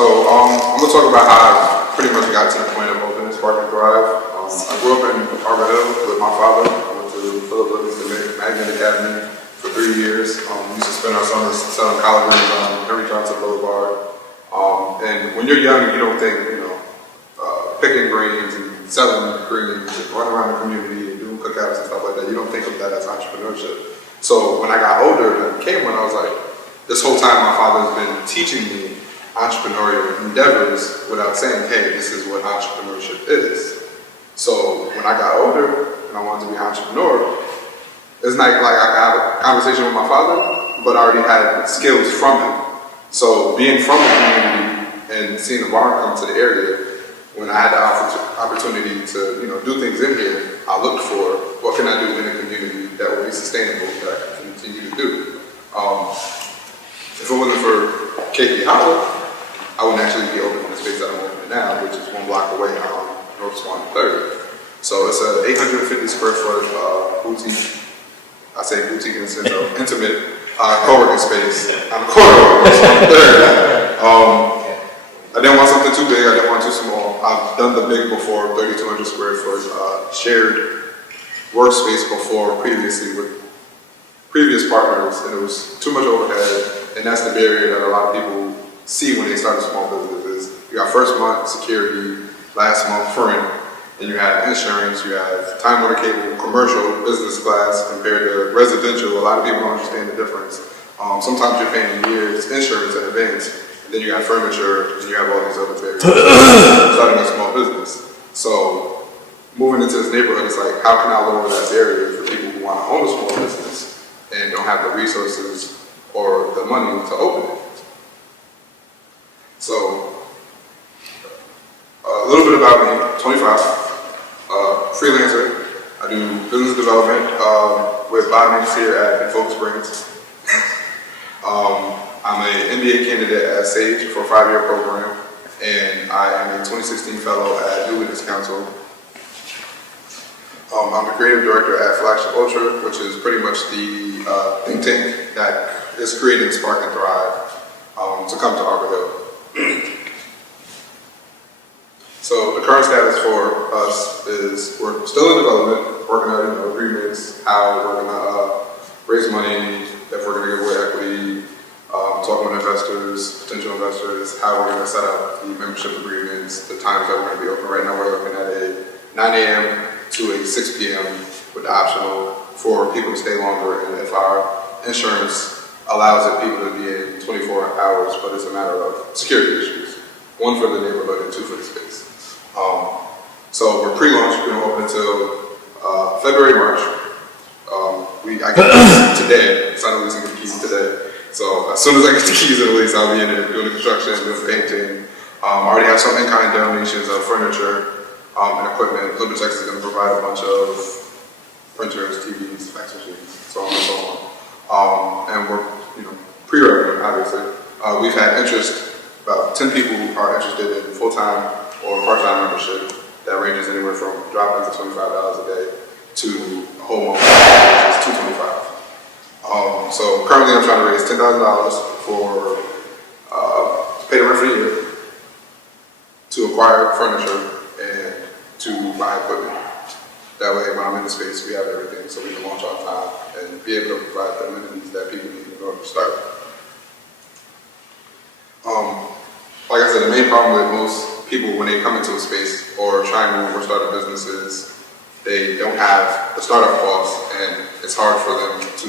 I'm gonna talk about how I pretty much got to the point of opening Spark and Thrive. I grew up in Arbor Hill with my father. I went to Philip Livingston Magnet Academy for 3 years. We used to spend our summers selling collard greens on Henry Johnson Boulevard. And when you're young, you don't think, picking greens and selling greens and running around the community and doing cookouts and stuff like that, you don't think of that as entrepreneurship. So when I got older and became one, I was like, this whole time my father's been teaching me entrepreneurial endeavors without saying, hey, this is what entrepreneurship is. So when I got older and I wanted to be an entrepreneur, it's not like I could have a conversation with my father, but I already had skills from him. So being from the community and seeing the barn come to the area, when I had the opportunity to do things in here, I looked for what can I do in a community that will be sustainable, that I can continue to do. If it wasn't for KP Hollow, I wouldn't actually be open in the space that I'm open in now, which is 1 block away on North Swan 3rd. So it's an 850 square foot boutique. I say boutique in the sense of intimate co-working space on the corner of North Swan 3rd. I didn't want something too big, I didn't want too small. I've done the big before, 3,200 square foot shared workspace before previously with previous partners, and it was too much overhead, and that's the barrier that a lot of people see when they start a small business. You got first month security, last month rent, and you have insurance, you have time warner cable, commercial, business class compared to residential. A lot of people don't understand the difference. Sometimes you're paying years insurance in advance. Then you got furniture, and you have all these other barriers. Starting a small business. So moving into this neighborhood, it's like, how can I lower that barrier for people who want to own a small business and don't have the resources or the money to open it? So a little bit about me, 25, freelancer. I do business development with botanics here at Focus Brands. I'm an MBA candidate at SAGE for a 5-year program, and I am a 2016 fellow at New Witness Council. I'm the creative director at Flagship Ultra, which is pretty much the think tank that is creating Spark and Thrive to come to Arbor Hill. So the current status for us is we're still in development, working out agreements, how we're gonna raise money, if we're gonna give away equity, talking with investors, potential investors, how we're going to set up the membership agreements, the times that we're going to be open. Right now we're looking at a 9 a.m. to a 6 p.m. with the optional for people to stay longer, and if our insurance allows it, people to be in 24 hours, but it's a matter of security issues. 1 for the neighborhood and 2 for the space. So we're pre-launch, we're going to open until February, March. I get the keys today, sign the leasing the keys today. So as soon as I get the keys in the lease, I'll be in there doing the construction, doing the painting. I already have some in-kind donations of furniture and equipment. Liberty Texas is going to provide a bunch of printers, TVs, fax machines, so on and so on. And we're, pre-revenue, obviously. We've had interest, about 10 people are interested in full-time or part-time membership that ranges anywhere from drop-ins of $25 a day to a whole month, which is $225. So currently I'm trying to raise $10,000 for pay the rent for the year, to acquire furniture, and to buy equipment. That way when I'm in the space we have everything so we can launch on time and be able to provide the amenities that people need in order to start. Like I said, the main problem with most people when they come into a space or try and move or start a business is they don't have the startup costs, and it's hard for them to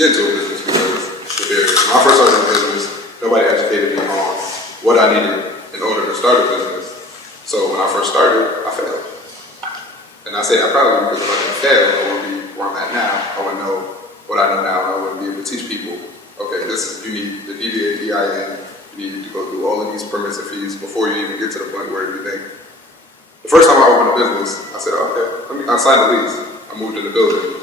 get into a business because the barriers. When I first started a business, nobody educated me on what I needed in order to start a business. So when I first started, I failed. And I say that proudly because if I didn't fail, I wouldn't be where I'm at now. I wouldn't know what I know now, and I wouldn't be able to teach people, okay, you need the DBA, DIN, you need to go through all of these permits and fees before you even get to the point where you think. The first time I opened a business, I said, okay, I signed the lease. I moved in the building.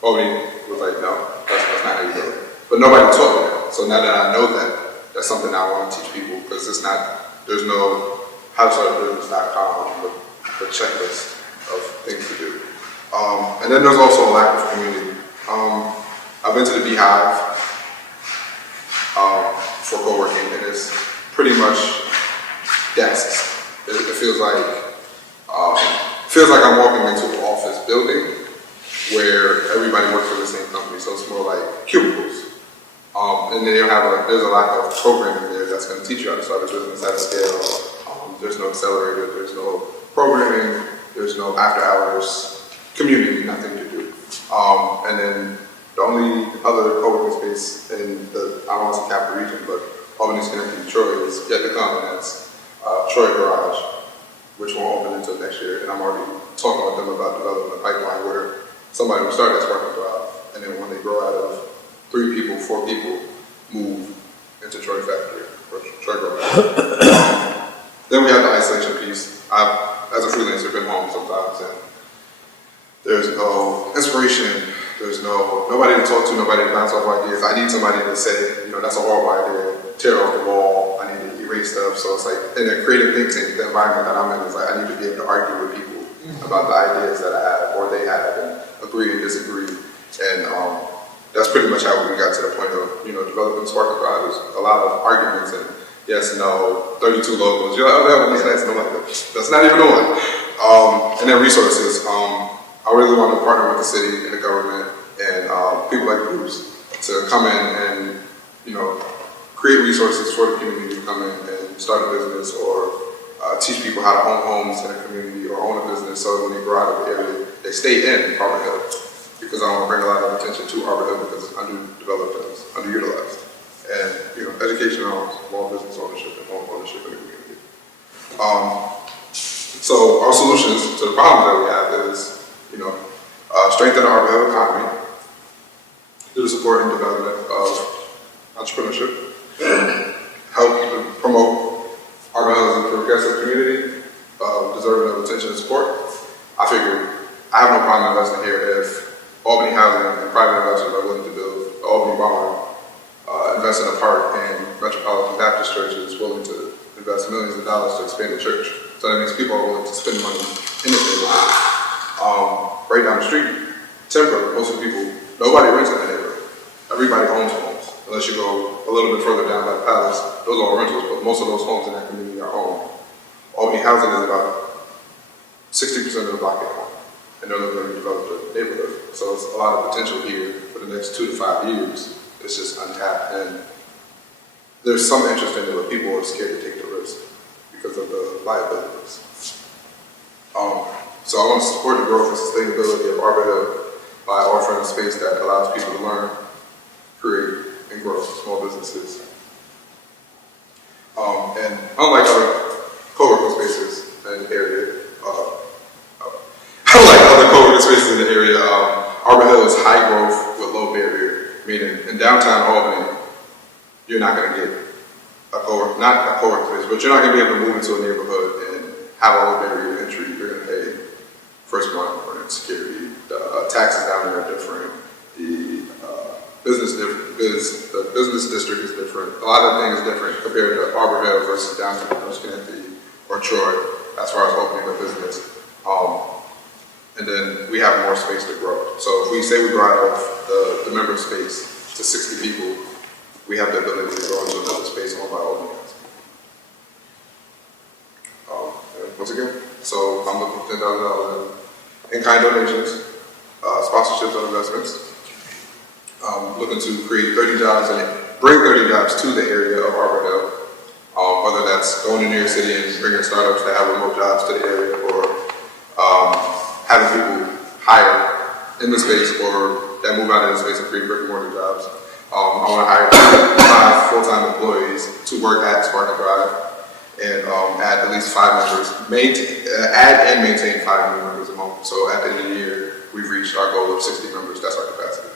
Odie was like, no, that's not how you do it. But nobody taught me that. So now that I know that, that's something I want to teach people, because there's no howtostartabusiness.com with a checklist of things to do. And then there's also a lack of community. I've been to the Beehive for co-working, and it's pretty much desks. It feels like I'm walking into an office building where everybody works for the same company, so it's more like cubicles. And then there's a lack of programming there that's going to teach you how to start a business at a scale. There's no accelerator, there's no programming, there's no after hours community, nothing to do. And then the only other co-working space in I don't want to say capital region, but Albany, Schenectady, Troy is yet to come, and that's Troy Garage, which won't open until next year. And I'm already talking with them about developing a pipeline where somebody will start at Spark and Thrive, and then when they grow out of 3 people, 4 people, move into Troy Factory or Troy Garage. Then we have the isolation piece. I've, as a freelancer, been home sometimes, and there's no inspiration. There's nobody to talk to, nobody to bounce off ideas. I need somebody to say, that's a horrible idea, tear off the wall. I need to erase stuff. So it's like in a creative think tank, the environment that I'm in is like I need to be able to argue with people about the ideas that I have or they have, and agree and disagree. And that's pretty much how we got to the point of developing Spark and Thrive. There's a lot of arguments and yes, no, 32 logos. You're like, oh, that one is nice. No, that's not even the one. And then resources. I really want to partner with the city and the government and people like Bruce to come in and create resources for the community to come in and start a business or teach people how to own homes in a community or own a business so that when they grow out of the area, they stay in Arbor Hill. Because I want to bring a lot of attention to Arbor Hill because it's underdeveloped and it's underutilized. And education on small business ownership and home ownership in the community. So our solutions to the problems that we have is, strengthen the Arbor Hill economy through the support and development of entrepreneurship, help promote Arbor Hill as a progressive community, deserving of attention and support. I figure I have no problem investing here if Albany Housing and private investors are willing to build the Albany Barn, invest in a park, and Metropolitan Baptist Church is willing to invest millions of dollars to expand the church. So that means people are willing to spend money in this neighborhood. Right down the street, Timber, most of the people, nobody rents in that neighborhood. Everybody owns homes. Unless you go a little bit further down by the Palace, those are all rentals, but most of those homes in that community are owned. Albany Housing is about 60% of the block at home, and they're looking to develop the neighborhood. So it's a lot of potential here for the next 2 to 5 years. It's just untapped, and there's some interest in it, but people are scared to take the risk because of the liabilities. So I want to support the growth and sustainability of Arbor Hill by offering a space that allows people to learn, create, and grow small businesses. And unlike other co-working spaces in the area, Arbor Hill is high growth with low barrier, meaning in downtown Albany, you're not going to get not a co-working space, but you're not going to be able to move into a neighborhood and have a low barrier to entry. You're going to pay first month rent, security, the taxes down there are different, the business district is different. A lot of things different compared to Arbor Hill versus downtown Schenectady or Troy as far as opening a business. And then we have more space to grow. So if we say we grow out of the member space to 60 people, we have the ability to grow into another space owned by Albany. Once again, so I'm looking for $10,000 in-kind donations, sponsorships and investments. Looking to create 30 jobs and bring 30 jobs to the area of Arbor Hill. Whether that's going to New York City and bringing startups that have remote jobs to the area, or having people hire in the space or that move out of the space and create brick and mortar jobs. I want to hire 5 full-time employees to work at Spark and Thrive and add at least 5 members, add and maintain 5 new members a month. So at the end of the year, we've reached our goal of 60 members. That's our capacity.